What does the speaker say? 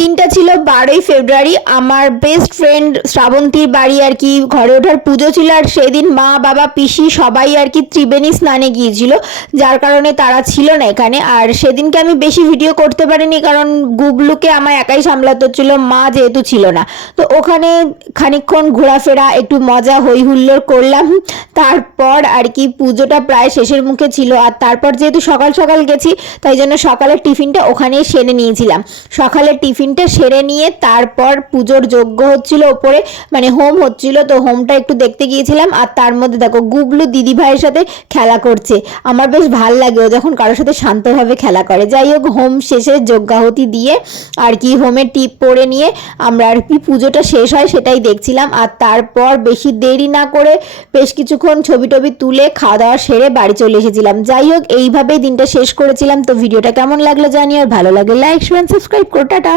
দিনটা ছিল 12ই ফেব্রুয়ারি। আমার বেস্ট ফ্রেন্ড শ্রাবন্তীর বাড়ি আর কি ঘরে ওঠার পুজো ছিল, আর সেদিন মা বাবা পিসি সবাই আর কি ত্রিবেণী স্নানে গিয়েছিল, যার কারণে তারা ছিল না এখানে। আর সেদিনকে আমি বেশি ভিডিও করতে পারিনি, কারণ গুবলুকে আমার একাই সামলাতে হচ্ছিল, মা যেহেতু ছিল না। তো ওখানে খানিকক্ষণ ঘোরাফেরা, একটু মজা হই হুল্লোড় করলাম। তারপর আর কি পুজোটা প্রায় শেষের মুখে ছিল, আর তারপর যেহেতু সকাল সকাল গেছি তাই জন্য সকালের টিফিনটা ওখানেই সেরে নিয়েছিলাম। সকালের টিফিনটা সেরে নিয়ে তারপর পুজোর যজ্ঞ হচ্ছিল ওপরে, মানে হোম হচ্ছিল, তো হোমটা একটু দেখতে গিয়েছিলাম। আর তার মধ্যে দেখো গুবলু দিদি ভাইয়ের সাথে খেলা করছে। আমার বেশ ভাল লাগে ও যখন কারোর সাথে শান্তভাবে খেলা করে। যাই হোক, হোম শেষে যজ্ঞাহুতি দিয়ে আর কি হোমের টিপ পরে নিয়ে আমরা আর কি পুজোটা শেষ হয় সেটাই দেখছিলাম। আর তারপর বেশি দেরি না করে বেশ কিছুক্ষণ ছবি টবি তুলে খাওয়া দাওয়া সেরে বাড়ি চলে এসেছিলাম। যাই হোক, এইভাবেই দিনটা শেষ করেছিলাম। তো ভিডিওটা কেমন লাগলো জানিও, আর ভালো লাগলে লাইক শেয়ার সাবস্ক্রাইব করো। টাটা।